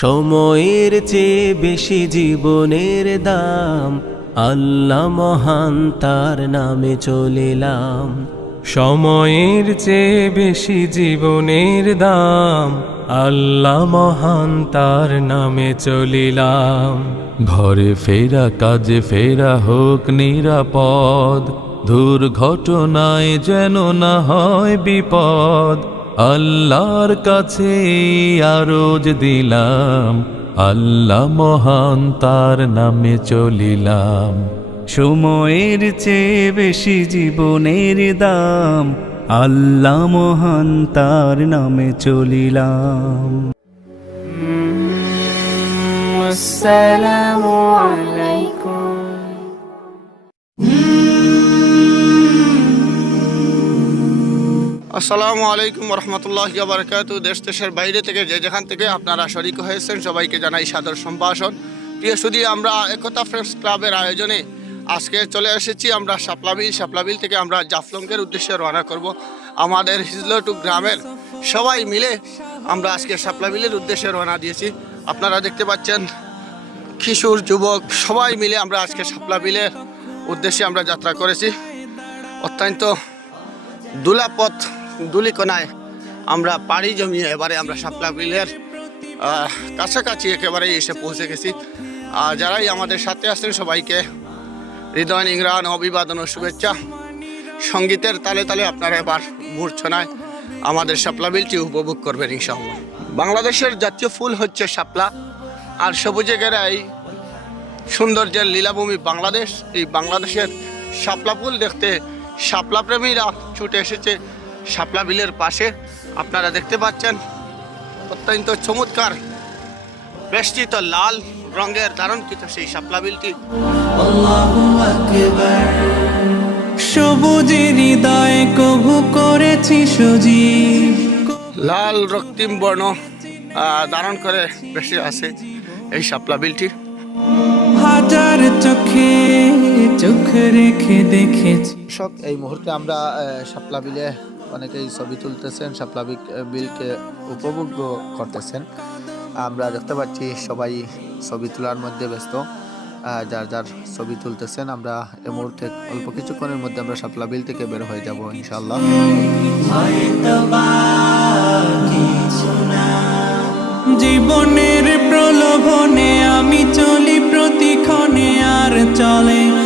সময়ের চেয়ে বেশি জীবনের দাম, আল্লাহ মহান তার নামে চলিলাম। সময়ের চেয়ে বেশি জীবনের দাম, আল্লাহ মহান তার নামে চলিলাম। ঘরে ফেরা, কাজে ফেরা হোক নিরাপদ, দুর্ঘটনায় যেন না হয় বিপদ আল্লাহর কাছে আরজ দিলাম আল্লাহ মহান তার নামে চলিলাম সময়ের চেয়ে বেশি জীবনের দাম আল্লাহ মহান তার নামে চলিলাম السلام عليكم আসসালামু আলাইকুম রহমতুল্লাহ বারকাত দেশ, দেশের বাইরে থেকে যে যেখান থেকে আপনারা শরিক হয়েছেন, সবাইকে জানাই সাদর সম্ভাষণ। প্রিয় শুধু আমরা একতা ফ্রেন্ডস ক্লাবের আয়োজনে আজকে চলে এসেছি। আমরা সাপলাবিল সাপলাবিল থেকে আমরা জাফলংকের উদ্দেশ্যে রওনা করব। আমাদের হিজলটু গ্রামের সবাই মিলে আমরা আজকে শাপলাবিলের উদ্দেশ্যে রওনা দিয়েছি। আপনারা দেখতে পাচ্ছেন কিশোর, যুবক সবাই মিলে আমরা আজকে শাপলাবিলের উদ্দেশ্যে আমরা যাত্রা করেছি। অত্যন্ত দুলাপথ দুলিকোনায় আমরা পাড়ি জমিয়ে এবারে আমরা শাপলা বিলের কাছাকাছি একেবারে এসে পৌঁছে গেছি। আর যারাই আমাদের সাথে আছেন সবাইকে হৃদয় নিংরান অভিবাদন ও শুভেচ্ছা। সঙ্গীতের তালে তালে আপনারা এবার মূর্ছনায় আমাদের শাপলা বিলটি উপভোগ করবেন ইনশাআল্লাহ। বাংলাদেশের জাতীয় ফুল হচ্ছে শাপলা। আর সবুজে ঘেরা এই সৌন্দর্যের লীলাভূমি বাংলাদেশ, এই বাংলাদেশের শাপলা ফুল দেখতে শাপলা প্রেমীরা ছুটে এসেছে। শাপলা বিলের পাশে আপনারা দেখতে পাচ্ছেন অত্যন্ত চমৎকার বেষ্টিত লাল রঙের ধারণকৃত সেই শাপলা বিলটি। সবুজের হৃদয় কভু করেছি সজীব। লাল রক্তিম বর্ণ ধারণ করে বেশি আছে এই শাপলা বিলটি। হাজার চোখে চোখ রেখে দেখেছি। এই মুহূর্তে আমরা শাপলা বিলে অনেকেই ছবি তুলতেছেন শাপলা বিক- বিলকে উপভোগ করতেছেন। আমরা দেখতে পাচ্ছি সবাই ছবি তোলার মধ্যে ব্যস্ত যার যার ছবি তুলতেছেন। আমরা এ মুহূর্তে অল্প কিছুক্ষণের মধ্যে আমরা শাপলা বিল থেকে বের হয়ে যাব ইনশাল্লাহ জীবনের প্রলোভনে আমি চলি, প্রতিক্ষণে আর চলে।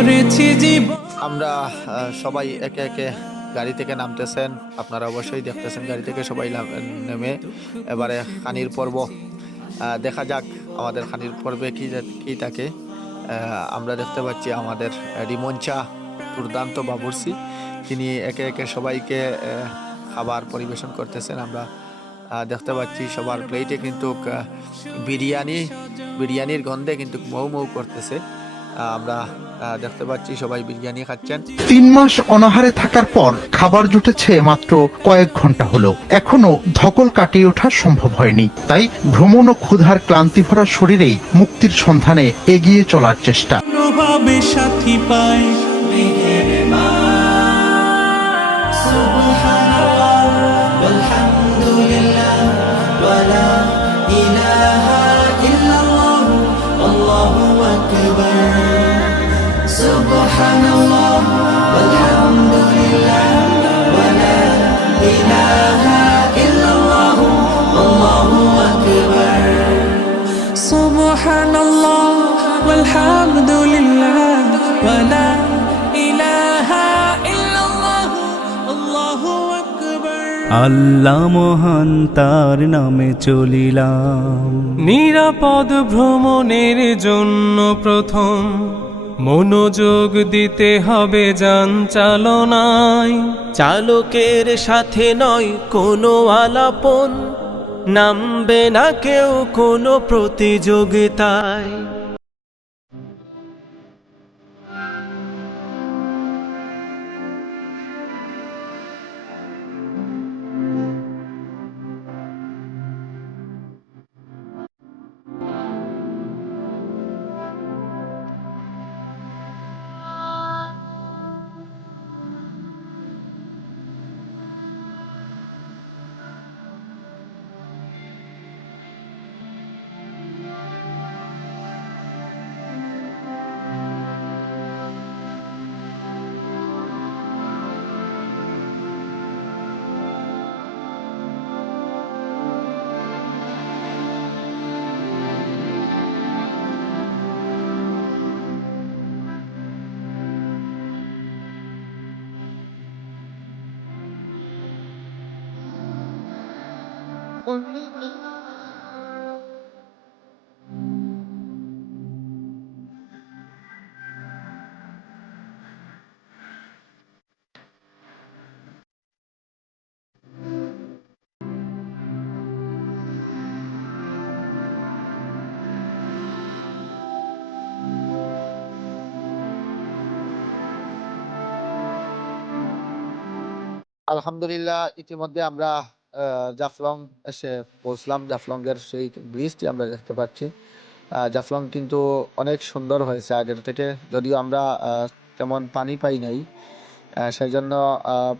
করেছি আমরা সবাই একে একে গাড়ি থেকে নামতেছেন। আপনারা অবশ্যই দেখতেছেন গাড়ি থেকে সবাই নেমে এবারে খানির পর্ব দেখা যাক আমাদের খানির পর্বে কি কি থাকে। আমরা দেখতে পাচ্ছি আমাদের রিমঞ্চা দুর্দান্ত বাবুর্সি তিনি একে একে সবাইকে খাবার পরিবেশন করতেছেন। আমরা দেখতে পাচ্ছি সবার প্লেটে কিন্তু বিরিয়ানি, বিরিয়ানির গন্ধে কিন্তু মৌ মৌ করতেছে। আমরা দেখতে পাচ্ছি সবাই বিরিয়ানি খাচ্ছেন। তিন মাস অনাহারে থাকার পর খাবার জুটেছে মাত্র কয়েক ঘণ্টা হলো। এখনও ধকল কাটিয়ে ওঠা সম্ভব হয়নি। তাই ভ্রমণ ও ক্ষুধার ক্লান্তি ভরা শরীরেই মুক্তির সন্ধানে এগিয়ে চলার চেষ্টা। সাথী পাই سبحان الله والحمد لله ولا إله إلا الله الله أكبر আল্লাহ মহান তার নামে চলিলাম নিরাপদ ভ্রমণের জন্য প্রথম মনোযোগ দিতে হবে যান চালনায় চালকের সাথে নয় কোনো আলাপন নামবে না কেউ কোনো প্রতিযোগিতায়। আলহামদুলিল্লাহ ইতিমধ্যে আমরা জাফলং এসে পৌঁছলাম। জাফলং এর সেই ব্রিজটি আমরা দেখতে পাচ্ছি। জাফলং কিন্তু অনেক সুন্দর হয়েছে আগের থেকে। যদিও আমরা তেমন পানি পাই নাই। সেই জন্য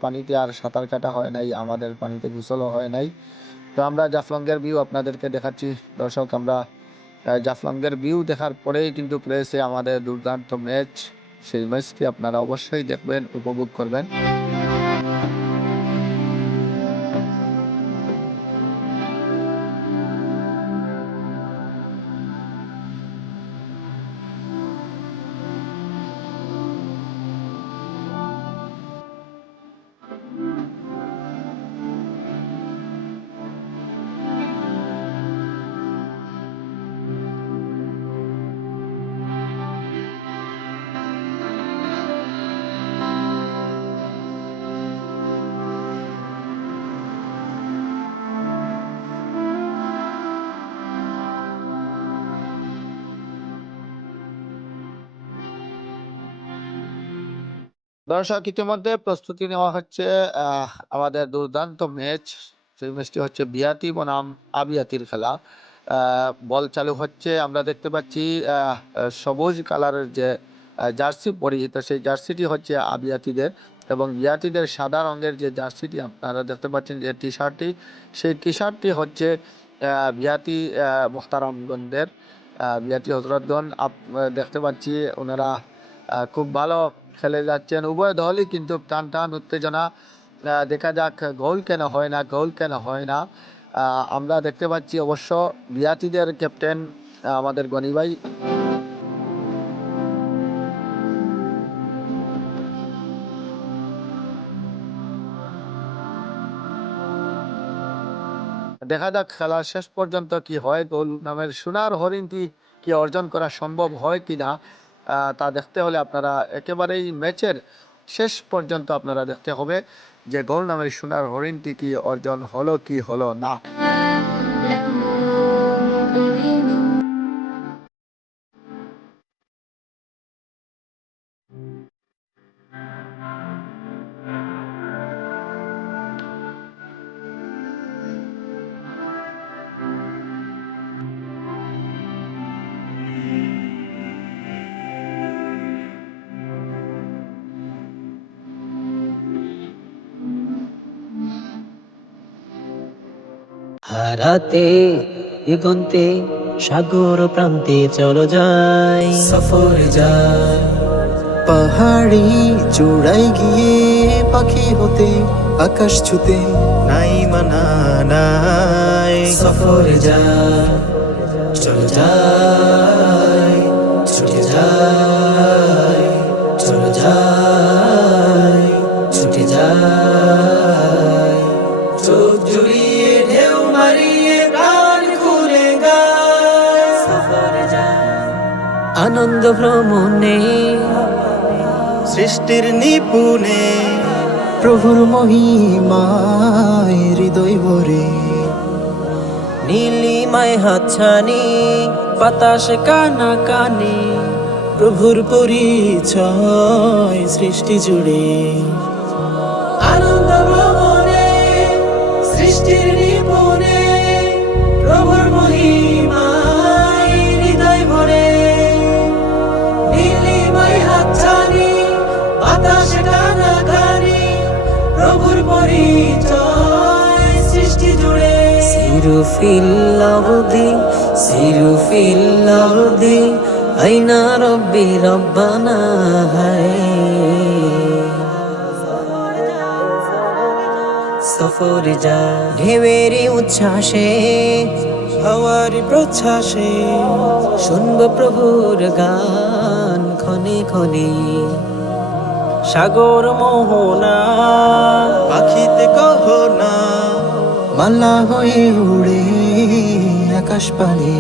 পানিতে আর সাঁতার কাটা হয় নাই, আমাদের পানিতে গোসলও হয় নাই। তো আমরা জাফলংয়ের ভিউ আপনাদেরকে দেখাচ্ছি। দর্শক, আমরা জাফলংয়ের ভিউ দেখার পরেই কিন্তু প্লেসে আমাদের দুর্দান্ত ম্যাচ সেই ম্যাচটি আপনারা অবশ্যই দেখবেন, উপভোগ করবেন। দর্শক ইতিমধ্যে প্রস্তুতি নেওয়া হচ্ছে আমাদের দুর্দান্ত ম্যাচ সেই ম্যাচটি হচ্ছে বিয়াতি বনাম আবিয়াতির খেলা। বল চালু হচ্ছে, আমরা দেখতে পাচ্ছি সবুজ কালারের যে জার্সি পরিহিত, সেই জার্সিটি হচ্ছে আবিয়াতিদের এবং বিয়াতিদের সাদা রঙের যে জার্সিটি আপনারা দেখতে পাচ্ছেন যে টি শার্টটি সেই টি শার্টটি হচ্ছে বিয়াতি মোহতারামগঞ্জের বিয়াতি হজরতগঞ্জ আপ- দেখতে পাচ্ছি, ওনারা খুব ভালো খেলে যাচ্ছেন। উভয় দলই কিন্তু টান টান উত্তেজনা দেখা যাক গোল কেন হয় না, গোল কেন হয় না। আমরা দেখতে পাচ্ছি অবশ্য বিয়াতিদের ক্যাপ্টেন আমাদের গনি ভাই। দেখা যাক খেলা শেষ পর্যন্ত কি হয়। গোল নামের সোনার হরিণটি কি অর্জন করা সম্ভব হয় কিনা? তা দেখতে হলে আপনারা একেবারেই ম্যাচের শেষ পর্যন্ত আপনারা দেখতে হবে যে গোল নামের সোনার হরিণটি কি অর্জন হলো কি হলো না। হারাতে দিগন্তে সাগর প্রান্তে চলো যাই। সফর যাই পাহাড়ি চূড়াই গিয়ে পাখি হতে, আকাশ ছুতে নাই মানা নাই। সফর যাই চলো যাই, ছুটে যাই। আনন্দ ভ্রমণে। সৃষ্টির নিপুণে। প্রভুর মহিমায় হৃদয় ভরে। নীলিমায় হাতছানি বাতাস কানা কানে। প্রভুর পরিচয় সৃষ্টি জুড়ে। আনন্দ ভ্রমণে সৃষ্টির নিপুণে প্রভুর মহিমায় প্রভুর পরিচয় সৃষ্টি জুড়ে। সিরু ফিল আরদি সিরু ফিল আরদি আইনা রব্বি রব্বানা হায়। সফর যা ঢেউয়েরই উচ্ছ্বাসে হওয়ার প্রচ্ছ্বাসে। শুনব প্রভুর গান ক্ষণে ক্ষণে। সাগর মোহনা। পাখিতে কহনা মালা হয়ে উড়ে আকাশ পানে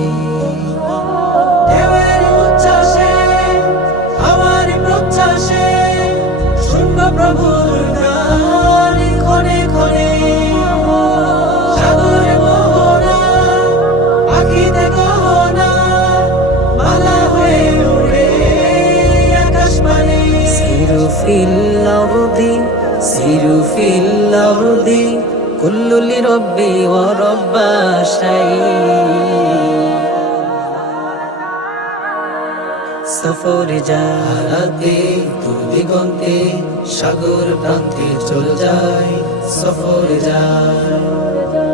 الأرض سيروا في الأرض كل لربي وربى شيء সফরে যারাতে দুদিগন্তে সাগর প্রান্তে চলে যায়। সফর যায়,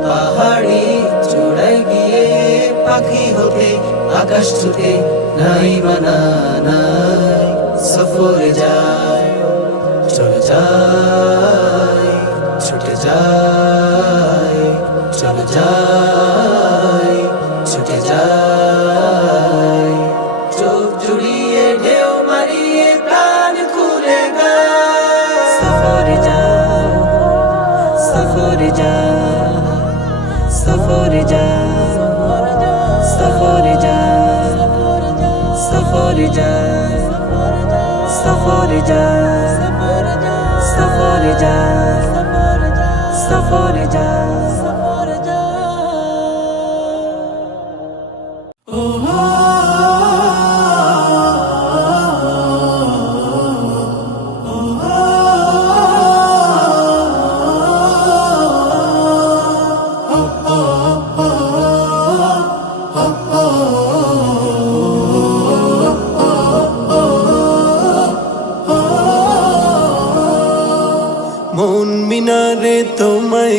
পাহাড়ে চড়াই গিয়ে পাখি হতে, আকাশ ছুতে নাই বানা নাই। সফরে যায়। চলে যাই, ছুটে যাই, চলে যাই, ছুটে যাই। চোখ জুড়িয়ে ঢেউ মারিয়ে প্রাণ খুলে সফর যা সফর যা সফর যা সফর সফরে যা সফরে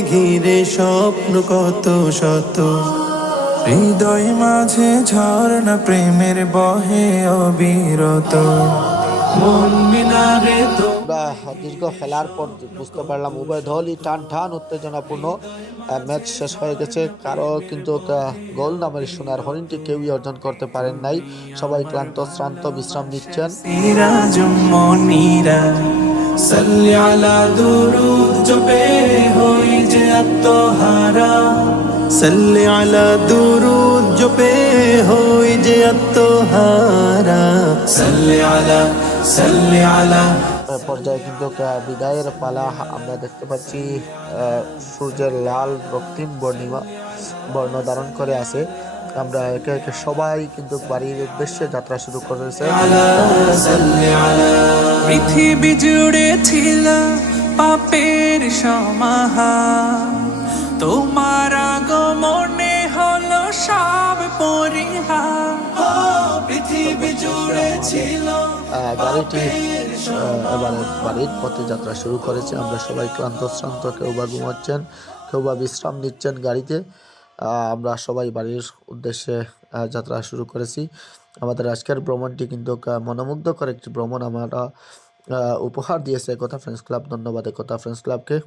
ঘিরে স্বপ্ন কত শত? হৃদয় মাঝে ঝর্ণা প্রেমের বহে অবিরত। দীর্ঘ খেলার পর বুঝতে পারলাম উভয় দলই টান টান উত্তেজনাপূর্ণ ম্যাচ শেষ হয়ে গেছে। কারও কিন্তু গোল নামের সোনার হরিণটি কেউই অর্জন করতে পারেন নাই। সবাই ক্লান্ত শ্রান্ত বিশ্রাম নিচ্ছেন। সাল্লি আলা দুরুদ দুরুদ জপে হই যে আত্মহারা। সাল্লি আলা সাল্লি আলা। পর্যায়ে কিন্তু বিদায়ের পালা আমরা দেখতে পাচ্ছি আহ, সূর্যের লাল রক্তিম বর্ণিমা বর্ণ ধারণ করে আছে। আমরা একে একে সবাই কিন্তু বাড়ির উদ্দেশ্যে যাত্রা শুরু করেছে। পৃথিবী জুড়ে ছিল পাপের সমাহার। তোমার আগমনে গাড়িটি এবারে বাড়ির পথে যাত্রা শুরু করেছে। আমরা সবাই ক্লান্ত, শ্রান্ত, কেউ বা ঘুমাচ্ছেন, কেউ বা বিশ্রাম নিচ্ছেন গাড়িতে। আমরা সবাই বাড়ির উদ্দেশ্যে যাত্রা শুরু করেছি। আমাদের আজকের ভ্রমণটি কিন্তু মনোমুগ্ধকর একটি ভ্রমণ। আমরা উপহার দিয়েছে কথা ফ্রেন্ডস ক্লাব ধন্যবাদ কথা ফ্রেন্ডস ক্লাবকে